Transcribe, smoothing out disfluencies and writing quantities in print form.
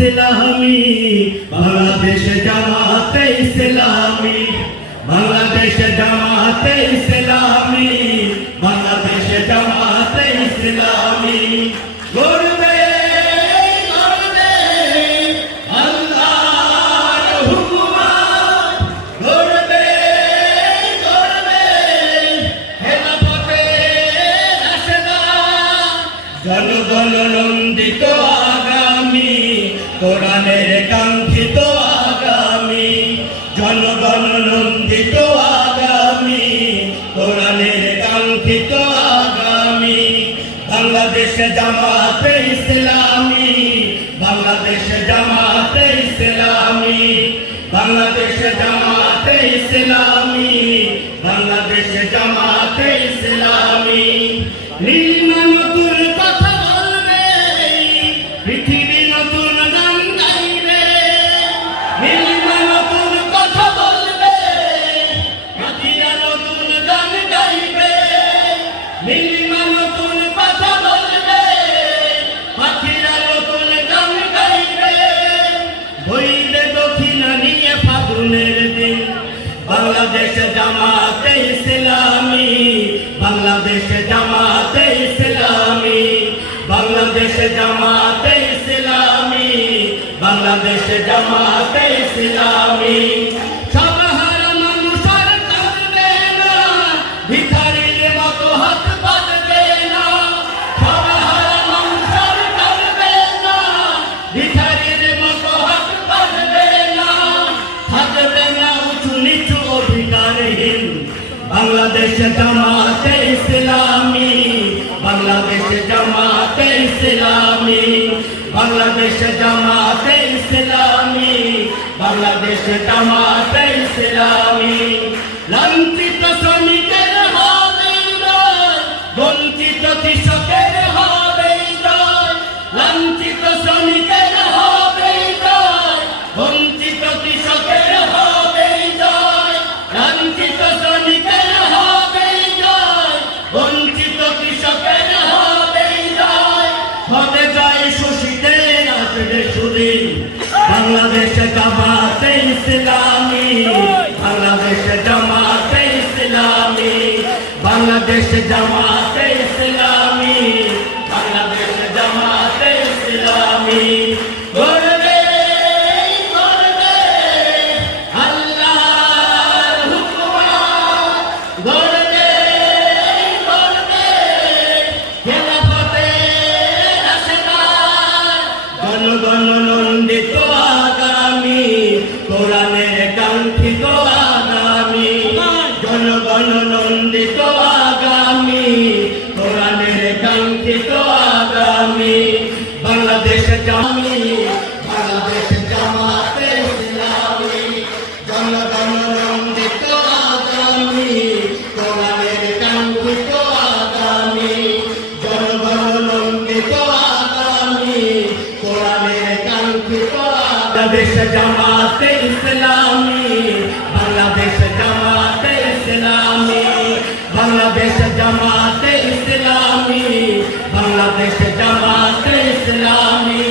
ইসলামী, বাংলাদেশ জামাতে ইসলামী, বাংলাদেশ জামাতে ইসলামী, বাংলাদেশ জামাতে ইসলামী। গর্বে গর্বে আল্লাহর হুকুমত, গর্বে গর্বে খেলাফতে রাশেদান। জনগণ নন্দিত আগামী, কোরআনের কাঙ্ক্ষিত আগামী, জনগণ নন্দিত আগামী, কোরআনের কাঙ্ক্ষিত আগামী। বাংলাদেশ জামাতে ইসলামী, বাংলাদেশ জামাতে ইসলামী, বাংলাদেশ জামাতে ইসলামী, বাংলাদেশ জামাতে ইসলামী। নীলিমা নতুন কথা বলবে, পৃথিবী নতুন গান গাইবে। নীলিমা নতুন কথা বলবে, পাখিরা নতুন গান গাইবে। নীলিমা নতুন কথা বলবে, পাখিরা নতুন গান গাইবে। বইবে দক্ষিণা নিয়ে ফাগুনের দিন, বাংলাদেশ জামাতে ইসলামী, বাংলাদেশ জামাতে ইসলামী, বাংলাদেশ জামাতে ইসলামী, বাংলাদেশ জামাতে ইসলামী। সব হারা মানুষ আর কাঁদবে না, ভিখারির মতো হাত বাঁধবে না। সব হারা মানুষ আর কাঁদবে না, ভিখারির মতো হাত বাঁধবে না। থাকবে না উঁচু নিচু অধিকারহীন, বাংলাদেশ জামাতে ইসলামী, বাংলাদেশ জামাতে ইসলামী, বাংলাদেশ জামাতে ইসলামী, বাংলাদেশ জামাতে ইসলামী। লাঞ্ছিত শ্রমিকের হবে জয়, বঞ্চিত কৃষকের হবে জয়। লাঞ্ছিত শ্রমিকের হবে জয়, বঞ্চিত কৃষকের হবে জয়। লাঞ্ছিত শ্রমিকের হবে জয়, বঞ্চিত কৃষকের হবে জয়। হবে জয় শোষিতের, আসবে সুদিন। বাংলাদেশ জামাতে ইসলামী, বাংলাদেশ জামাতে ইসলামী, বাংলাদেশ জামাতে ইসলামী, বাংলাদেশ জামাতে ইসলামী। গর্বে গর্বে আল্লাহর হুকুমত, গর্বে গর্বে খেলাফতে রাশেদান। জনগণ নন্দিত আগামী, কোরআনের কাঙ্ক্ষিত আগামী, জনগণ নন্দিত আগামী, কোরআনের কাঙ্ক্ষিত আগামী। বাংলাদেশ জামি, বাংলাদেশ জামাতে ইসলামী, জনগণ নন্দিত আগামী, কোরআনের কাঙ্ক্ষিত আগামী, জনগণ নন্দিত আগামী, কোরআনের কাঙ্ক্ষিত। বাংলাদেশ জামাতে ইসলামী, বাংলাদেশ জামাতে ইসলামী, বাংলাদেশ জামাতে ইসলামী, বাংলাদেশ জামাতে ইসলামী।